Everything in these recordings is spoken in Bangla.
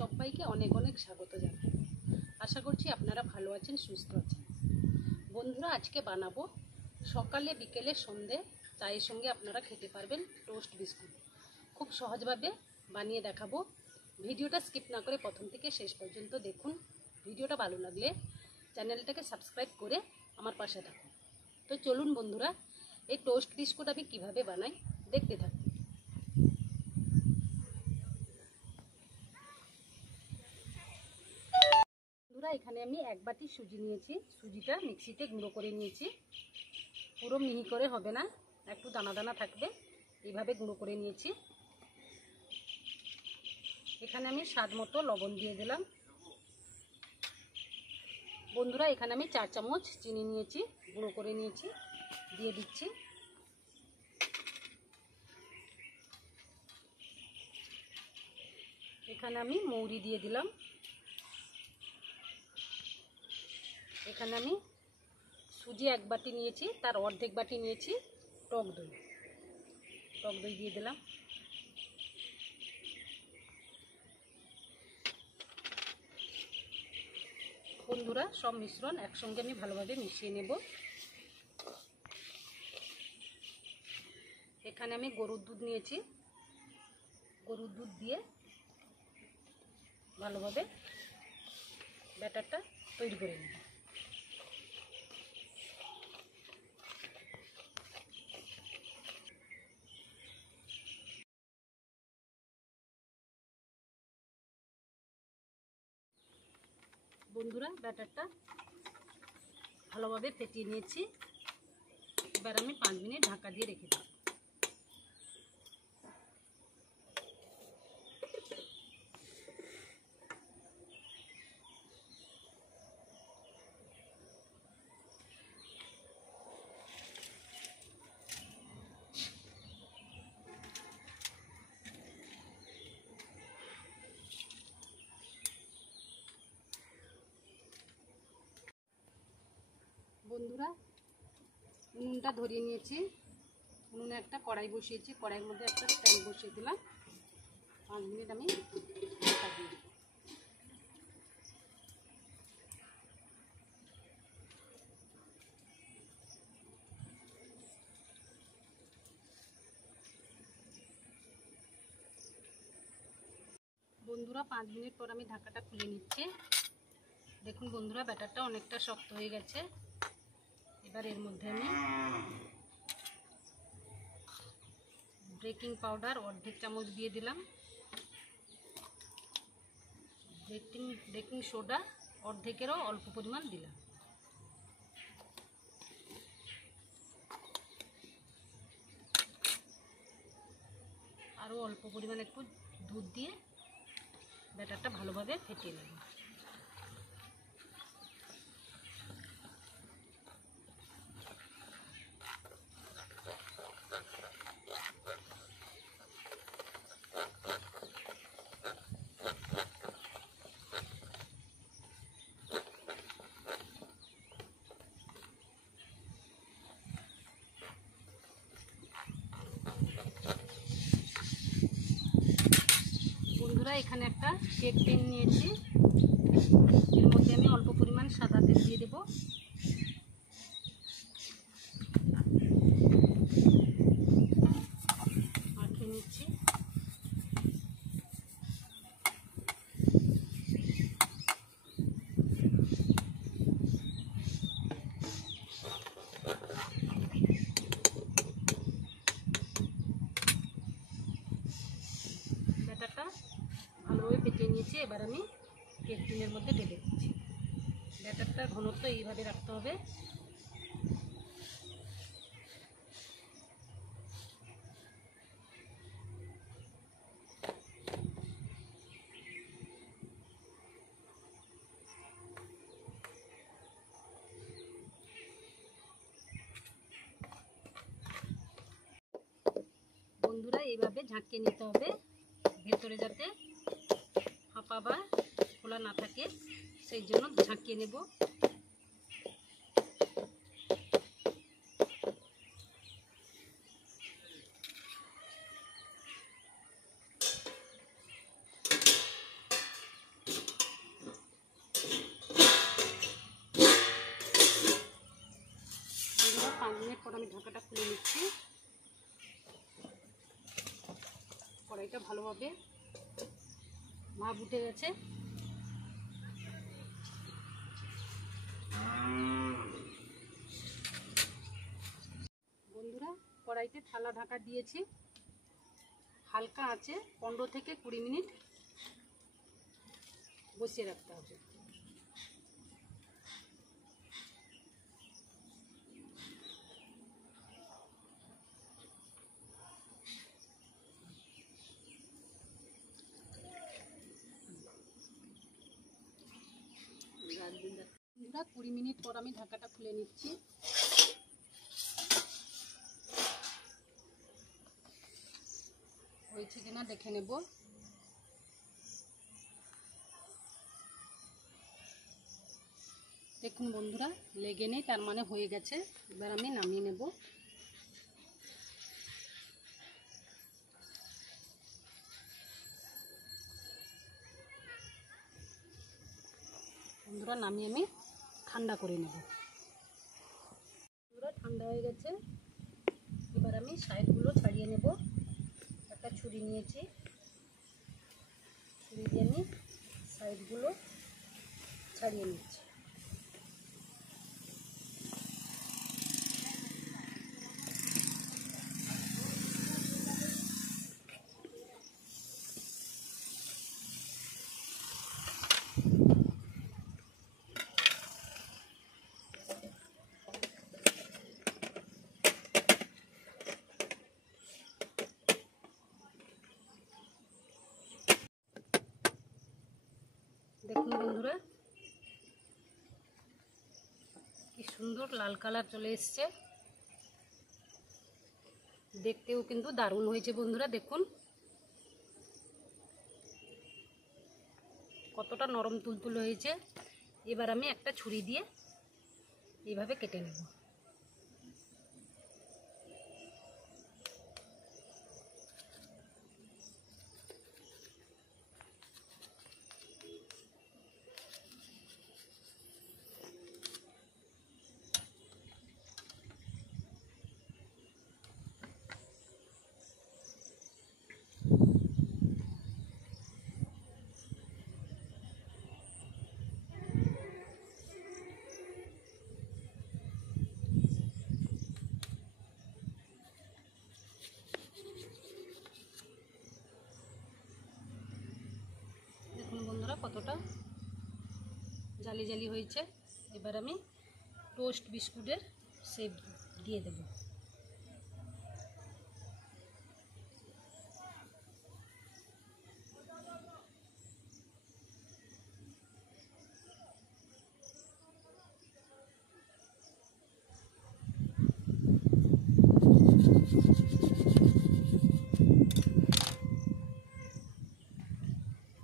সবাইকে অনেক অনেক স্বাগত জানাই। আশা করছি আপনারা ভালো আছেন, সুস্থ আছেন। বন্ধুরা, আজকে বানাবো সকালে বিকেলে সন্ধে চায়ের সঙ্গে আপনারা খেতে পারবেন টোস্ট বিস্কুট। খুব সহজভাবে বানিয়ে দেখাবো। ভিডিওটা স্কিপ না করে প্রথম থেকে শেষ পর্যন্ত দেখুন। ভিডিওটা ভালো লাগলে চ্যানেলটাকে সাবস্ক্রাইব করে আমার পাশে থাকুন। তো চলুন বন্ধুরা, এই টোস্ট বিস্কুট আমি কিভাবে বানাই দেখতে থাকুন। এখানে আমি এক বাটি সুজি নিয়েছি। সুজিটা মিক্সিতে গুঁড়ো করে নিয়েছি। পুরো মিহি করে হবে না, একটু দানা দানা থাকবে, এইভাবে গুঁড়ো করে নিয়েছি। এখানে আমি স্বাদ মতো লবণ দিয়ে দিলাম। বন্ধুরা, এখানে আমি 4 চামচ চিনি নিয়েছি, গুঁড়ো করে নিয়েছি, দিয়ে দিচ্ছি। এখানে আমি মৌরি দিয়ে দিলাম। এখানে আমি সুজি এক বাটি নিয়েছি, তার অর্ধেক বাটি নিয়েছি টক দই দিয়ে দিলাম। বন্ধুরা, সব মিশ্রণ একসঙ্গে আমি ভালোভাবে মিশিয়ে নেব। এখানে আমি গরুর দুধ নিয়েছি, গরুর দুধ দিয়ে ভালোভাবে ব্যাটারটা তৈরি করে নেব। বন্ধুরা, ব্যাটারটা ভালোভাবে ফেটিয়ে নিয়েছি। এবার আমি 5 মিনিট ঢাকা দিয়ে রেখে দেব। বন্ধুরা, উনুনটা ধরিয়ে নিয়েছি। উনুনে একটা কড়াই বসিয়েছি, কড়াইয়ের মধ্যে একটা স্ট্যান্ড বসিয়ে দিলাম। 5 মিনিট আমি ঢাকা দিয়ে দেব। বন্ধুরা, 5 মিনিট পর আমি ঢাকাটা খুলে নিচ্ছি। দেখুন বন্ধুরা, ব্যাটারটা অনেকটা শক্ত হয়ে গেছে। এবার এর মধ্যে আমি বেকিং পাউডার অর্ধেক চামচ দিয়ে দিলাম। বেকিং সোডা অর্ধেকেরও অল্প পরিমাণ দিলাম। আরও অল্প পরিমাণ একটু দুধ দিয়ে ব্যাটারটা ভালোভাবে ফেটিয়ে নেব। বন্ধুরা, এখানে একটা কেক টিন নিয়েছি। এর মধ্যে আমি অল্প পরিমাণ সাদা তেল দিয়ে দেব। মাখিয়ে নিচ্ছি। ব্যাটারটা ভালোভাবে ফেটিয়ে নিয়েছি। এবার আমি কেক টিনের মধ্যে ঢেলে দিচ্ছি। ব্যাটারটার ঘনত্ব এইভাবে রাখতে হবে। বন্ধুরা, এইভাবে ঝাঁকিয়ে নিতে হবে, ভেতরে যাতে ফাঁপা বা খোলা না থাকে, সেই জন্য ঝাঁকিয়ে নেব। এরপর আমি ঢাকাটা খুলে নিচ্ছি। কড়াইটা ভালোভাবে ভাপ উঠে গেছে। বন্ধুরা, কড়াইতে থালা ঢাকা দিয়েছি, হালকা আছে 15 থেকে 20 মিনিট বসিয়ে রাখতে হবে। বন্ধুরা, 20 মিনিট পর আমি ঢাকাটা খুলে নিচ্ছি। হয়েছে কিনা দেখে নেব। দেখুন বন্ধুরা, লেগে নেই, তার মানে হয়ে গেছে। এবার আমি নামিয়ে নেব। বন্ধুরা, নামিয়ে আমি ঠান্ডা করে নেব। বন্ধুরা, ঠান্ডা হয়ে গেছে। এবার আমি সাইডগুলো ছাড়িয়ে নেব। একটা ছুরি নিয়েছি, ছুরি দিয়ে আমি সাইডগুলো ছাড়িয়ে নিচ্ছি। দেখুন বন্ধুরা, কি সুন্দর লাল কালার চলে এসছে। দেখতেও কিন্তু দারুণ হয়েছে। বন্ধুরা দেখুন কতটা নরম তুলতুল হয়েছে। এবার আমি একটা ছুরি দিয়ে এইভাবে কেটে নেব। বন্ধুরা কতটা জালি জালি হয়েছে। এবার আমি টোস্ট বিস্কুটের শেপ দিয়ে দেব।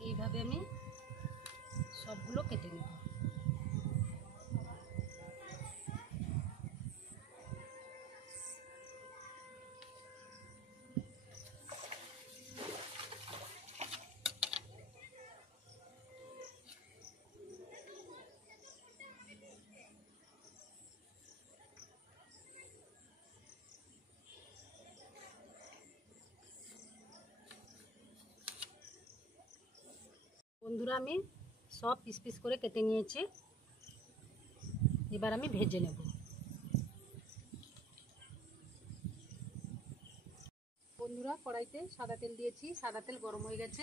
এইভাবে আমি সবগুলো কেটে নেব। বন্ধুরা, আমি সব পিস পিস করে কেটে নিয়েছি। এবার আমি ভেজে নেব। বন্ধুরা, কড়াইতে সাদা তেল দিয়েছি, সাদা তেল গরম হয়ে গেছে।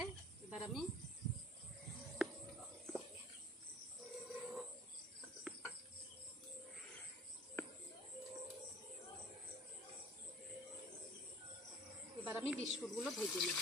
এবার আমি বিস্কুটগুলো ভেজে নেব।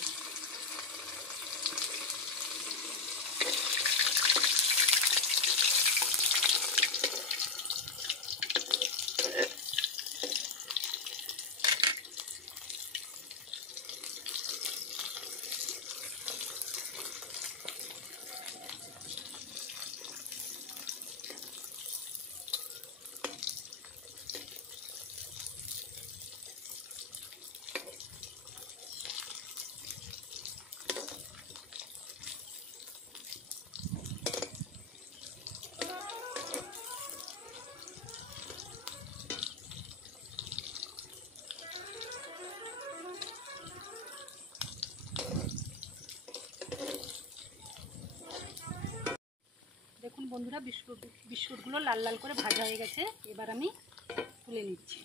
বন্ধুরা বিস্কুটগুলো লাল লাল করে ভাজা হয়ে গেছে, এবার আমি তুলে নিচ্ছি।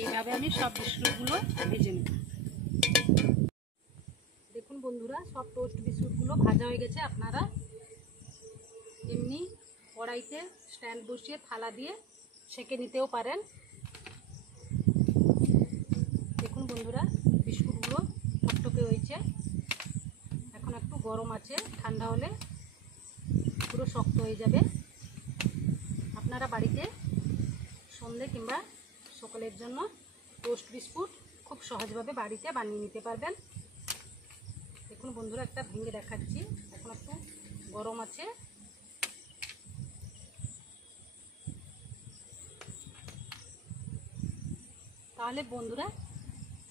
এইভাবে আমি সব বিস্কুটগুলো ভেজে নেব। দেখুন বন্ধুরা, সব টোস্ট বিস্কুটগুলো ভাজা হয়ে গেছে। আপনারা এমনি কড়াইতে স্ট্যান্ড বসিয়ে থালা দিয়ে সেঁকে নিতেও পারেন। দেখুন বন্ধুরা, বিস্কুটগুলো টকটকে হয়েছে। এখন একটু গরম আছে, ঠান্ডা হলে পুরো শক্ত হয়ে যাবে। আপনারা বাড়িতে সন্ধ্যে কিংবা সকালের জন্য টোস্ট বিস্কুট খুব সহজভাবে বাড়িতে বানিয়ে নিতে পারবেন। দেখুন বন্ধুরা, একটা ভেঙে দেখাচ্ছি। এখন একটু গরম আছে। তাহলে বন্ধুরা,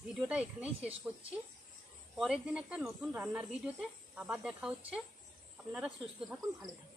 ভিডিওটা এখানেই শেষ করছি। পরের দিন একটা নতুন রান্নার ভিডিওতে আবার দেখা হচ্ছে। আপনারা সুস্থ থাকুন, ভালো থাকুন।